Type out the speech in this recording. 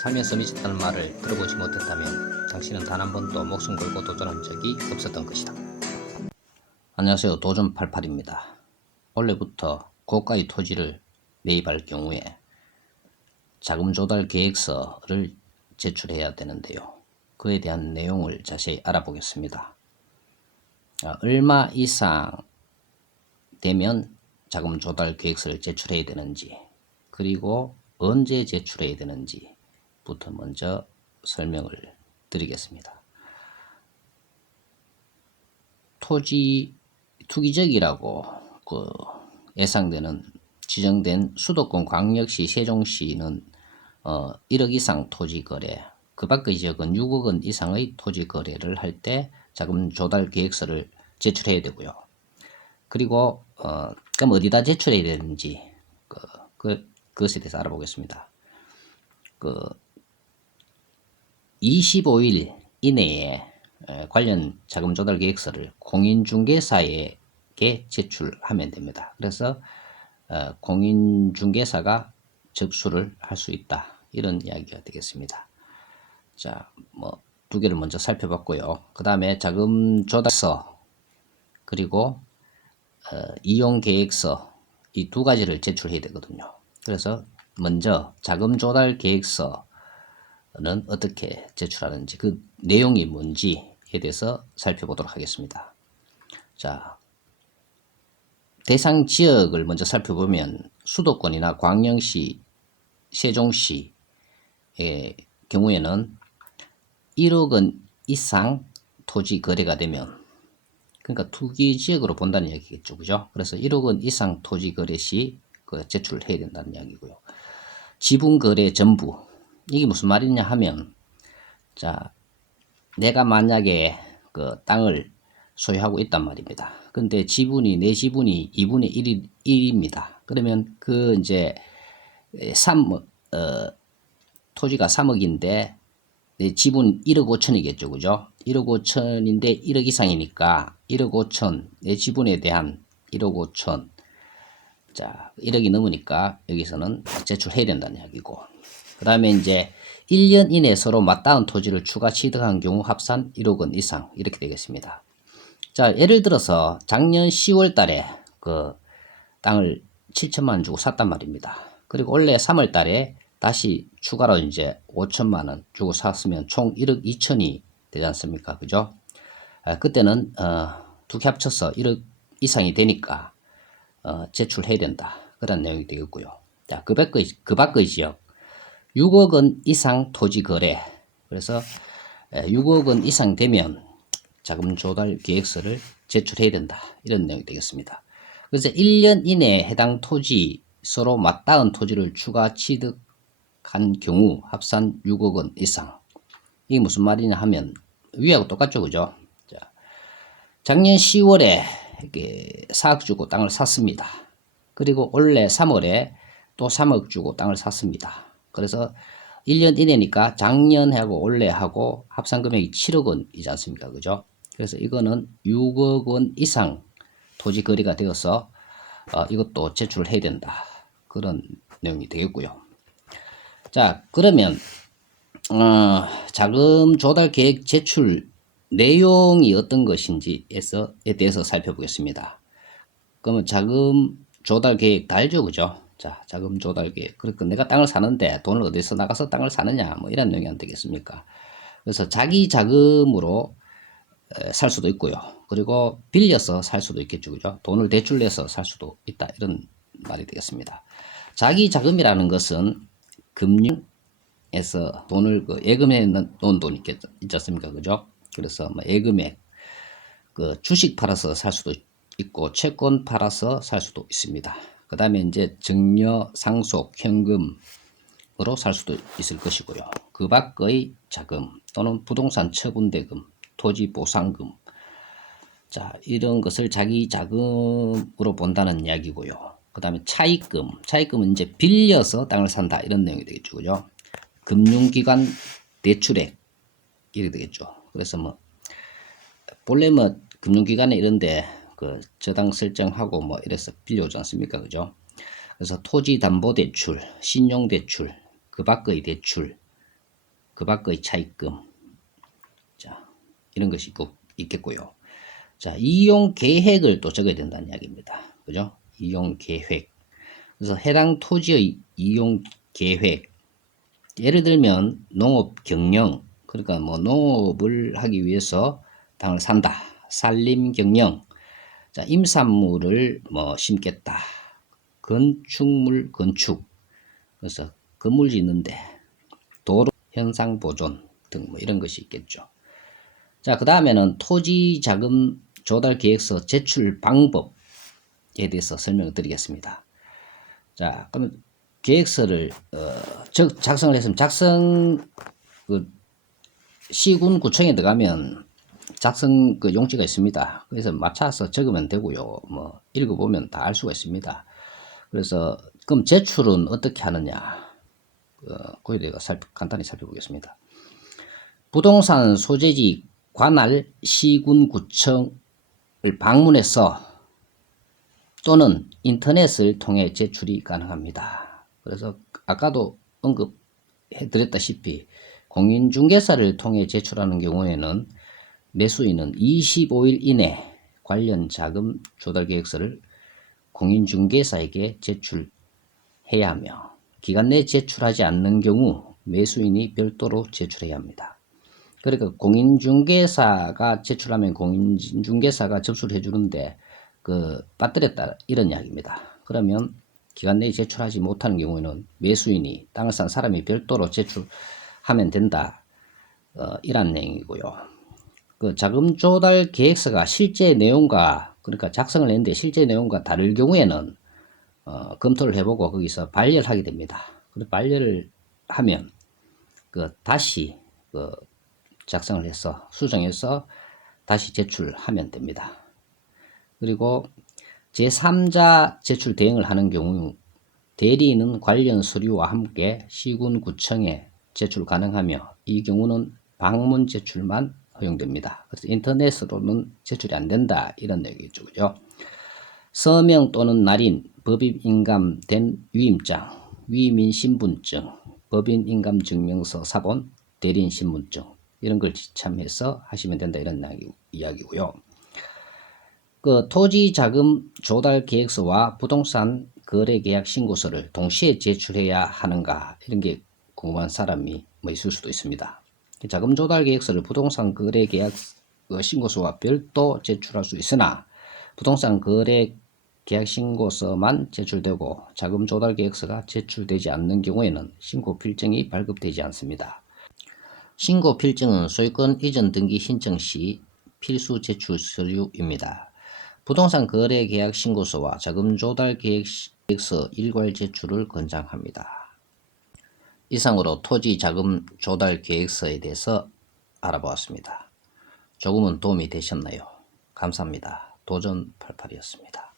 살면서 미쳤다는 말을 들어보지 못했다면 당신은 단 한 번도 목숨 걸고 도전한 적이 없었던 것이다. 안녕하세요. 도전88입니다. 원래부터 고가의 토지를 매입할 경우에 자금 조달 계획서를 제출해야 되는데요. 그에 대한 내용을 자세히 알아보겠습니다. 얼마 이상 되면 자금 조달 계획서를 제출해야 되는지, 그리고 언제 제출해야 되는지부터 먼저 설명을 드리겠습니다. 토지 투기적이라고 예상되는 지정된 수도권 광역시 세종시는 1억 이상 토지 거래, 그 밖의 지역은 6억 원 이상의 토지 거래를 할 때 자금 조달 계획서를 제출해야 되고요. 그리고 그럼 어디다 제출해야 되는지 그것에 대해서 알아보겠습니다. 25일 이내에 관련 자금 조달 계획서를 공인중개사에게 제출하면 됩니다. 그래서 공인중개사가 접수를 할 수 있다, 이런 이야기가 되겠습니다. 자, 두 개를 먼저 살펴봤고요. 그 다음에 자금 조달서 그리고 이용 계획서, 이 두 가지를 제출해야 되거든요. 그래서 먼저 자금 조달 계획서는 어떻게 제출하는지, 그 내용이 뭔지에 대해서 살펴보도록 하겠습니다. 자, 대상 지역을 먼저 살펴보면 수도권이나 광역시, 세종시의 경우에는 1억 원 이상 토지 거래가 되면, 그러니까 투기 지역으로 본다는 이야기겠죠, 그죠? 그래서 1억 원 이상 토지 거래 시 제출을 해야 된다는 이야기고요. 지분 거래 전부, 이게 무슨 말이냐 하면, 자, 내가 만약에 그 땅을 소유하고 있단 말입니다. 근데 지분이, 내 지분이 2분의 1입니다. 그러면 그 이제 토지가 3억인데 내 지분 1억 5천이겠죠, 그죠? 1억 5천인데 1억 이상이니까 1억 5천, 내 지분에 대한 1억 5천, 자, 1억이 넘으니까 여기서는 제출해야 된다는 이야기고, 그 다음에 이제 1년 이내 서로 맞닿은 토지를 추가 취득한 경우 합산 1억 원 이상, 이렇게 되겠습니다. 자, 예를 들어서 작년 10월 달에 그 땅을 7천만 원 주고 샀단 말입니다. 그리고 올해 3월 달에 다시 추가로 이제 5천만 원 주고 샀으면 총 1억 2천이 되지 않습니까? 그죠? 그때는 두 개 합쳐서 1억 이상이 되니까 제출해야 된다, 그런 내용이 되겠고요. 자, 그 밖의 지역 6억 원 이상 토지 거래, 그래서 6억 원 이상 되면 자금 조달 계획서를 제출해야 된다, 이런 내용이 되겠습니다. 그래서 1년 이내에 해당 토지, 서로 맞닿은 토지를 추가 취득한 경우 합산 6억 원 이상. 이게 무슨 말이냐 하면 위하고 똑같죠, 그죠? 자, 작년 10월에 4억 주고 땅을 샀습니다. 그리고 올해 3월에 또 3억 주고 땅을 샀습니다. 그래서 1년 이내니까 작년하고 올해하고 합산 금액이 7억 원이지 않습니까? 그죠? 그래서 이거는 6억 원 이상 토지 거래가 되어서 이것도 제출을 해야 된다, 그런 내용이 되겠고요. 자, 그러면 자금 조달 계획 제출 내용이 어떤 것인지에 대해서 살펴보겠습니다. 그러면 자금 조달 계획 다 알죠, 그죠? 자, 자금 조달 계획. 그러니까 내가 땅을 사는데 돈을 어디서 나가서 땅을 사느냐, 뭐 이런 내용이 안 되겠습니까? 그래서 자기 자금으로 살 수도 있고요. 그리고 빌려서 살 수도 있겠죠, 그죠? 돈을 대출내서 살 수도 있다, 이런 말이 되겠습니다. 자기 자금이라는 것은 금융에서 돈을 예금해 놓은 돈 있지 않습니까, 그죠? 그래서 예금액, 주식 팔아서 살 수도 있고 채권 팔아서 살 수도 있습니다. 그 다음에 이제 증여, 상속, 현금으로 살 수도 있을 것이고요. 그 밖의 자금 또는 부동산 처분대금, 토지 보상금, 자, 이런 것을 자기 자금으로 본다는 이야기고요. 그 다음에 차입금은 이제 빌려서 땅을 산다, 이런 내용이 되겠죠, 그죠? 금융기관 대출액, 이렇게 되겠죠. 그래서 본래 금융기관에 이런데 저당 설정하고 이래서 빌려오지 않습니까, 그죠? 그래서 토지담보대출, 신용대출, 그 밖의 대출, 그 밖의 차입금. 자, 이런 것이 있겠고요. 자, 이용 계획을 또 적어야 된다는 이야기입니다. 그죠? 이용 계획. 그래서 해당 토지의 이용 계획. 예를 들면 농업 경영. 그러니까 뭐 농업을 하기 위해서 땅을 산다. 산림 경영. 자, 임산물을 뭐 심겠다. 건축물 건축. 그래서 건물 짓는데 도로 현상 보존 등 뭐 이런 것이 있겠죠. 자, 그 다음에는 토지 자금 조달 계획서 제출 방법에 대해서 설명을 드리겠습니다. 자, 그러면 계획서를 작성을 했으면 시군 구청에 들어가면 작성 용지가 있습니다. 그래서 맞춰서 적으면 되고요. 뭐 읽어보면 다 알 수가 있습니다. 그래서 그럼 제출은 어떻게 하느냐? 그에 대해서 간단히 살펴보겠습니다. 부동산 소재지 관할 시군구청을 방문해서 또는 인터넷을 통해 제출이 가능합니다. 그래서 아까도 언급해 드렸다시피 공인중개사를 통해 제출하는 경우에는 매수인은 25일 이내 관련 자금 조달 계획서를 공인중개사에게 제출해야 하며 기간 내에 제출하지 않는 경우 매수인이 별도로 제출해야 합니다. 그러니까 공인중개사가 제출하면 공인중개사가 접수를 해주는데 빠뜨렸다 이런 이야기입니다. 그러면 기간 내에 제출하지 못하는 경우에는 매수인이 땅을 산 사람이 별도로 제출하면 된다. 이란 내용이고요. 자금 조달 계획서가 실제 내용과 그러니까 작성을 했는데 실제 내용과 다를 경우에는 검토를 해보고 거기서 반려를 하게 됩니다. 그리고 반려를 하면 다시 작성을 해서 수정해서 다시 제출하면 됩니다. 그리고 제3자 제출 대행을 하는 경우 대리인은 관련 서류와 함께 시군구청에 제출 가능하며 이 경우는 방문 제출만 허용됩니다. 그래서 인터넷으로는 제출이 안 된다 이런 얘기죠. 그죠? 서명 또는 날인, 법인 인감된 위임장, 위임인 신분증, 법인 인감 증명서 사본, 대리인 신분증 이런 걸 지참해서 하시면 된다 이런 이야기고요. 토지 자금 조달 계획서와 부동산 거래 계약 신고서를 동시에 제출해야 하는가 이런 게 궁금한 사람이 있을 수도 있습니다. 자금 조달 계획서를 부동산 거래 계약 신고서와 별도 제출할 수 있으나 부동산 거래 계약 신고서만 제출되고 자금 조달 계획서가 제출되지 않는 경우에는 신고 필증이 발급되지 않습니다. 신고 필증은 소유권 이전 등기 신청 시 필수 제출 서류입니다. 부동산 거래 계약 신고서와 자금 조달 계획서 일괄 제출을 권장합니다. 이상으로 토지 자금 조달 계획서에 대해서 알아보았습니다. 조금은 도움이 되셨나요? 감사합니다. 도전88이었습니다.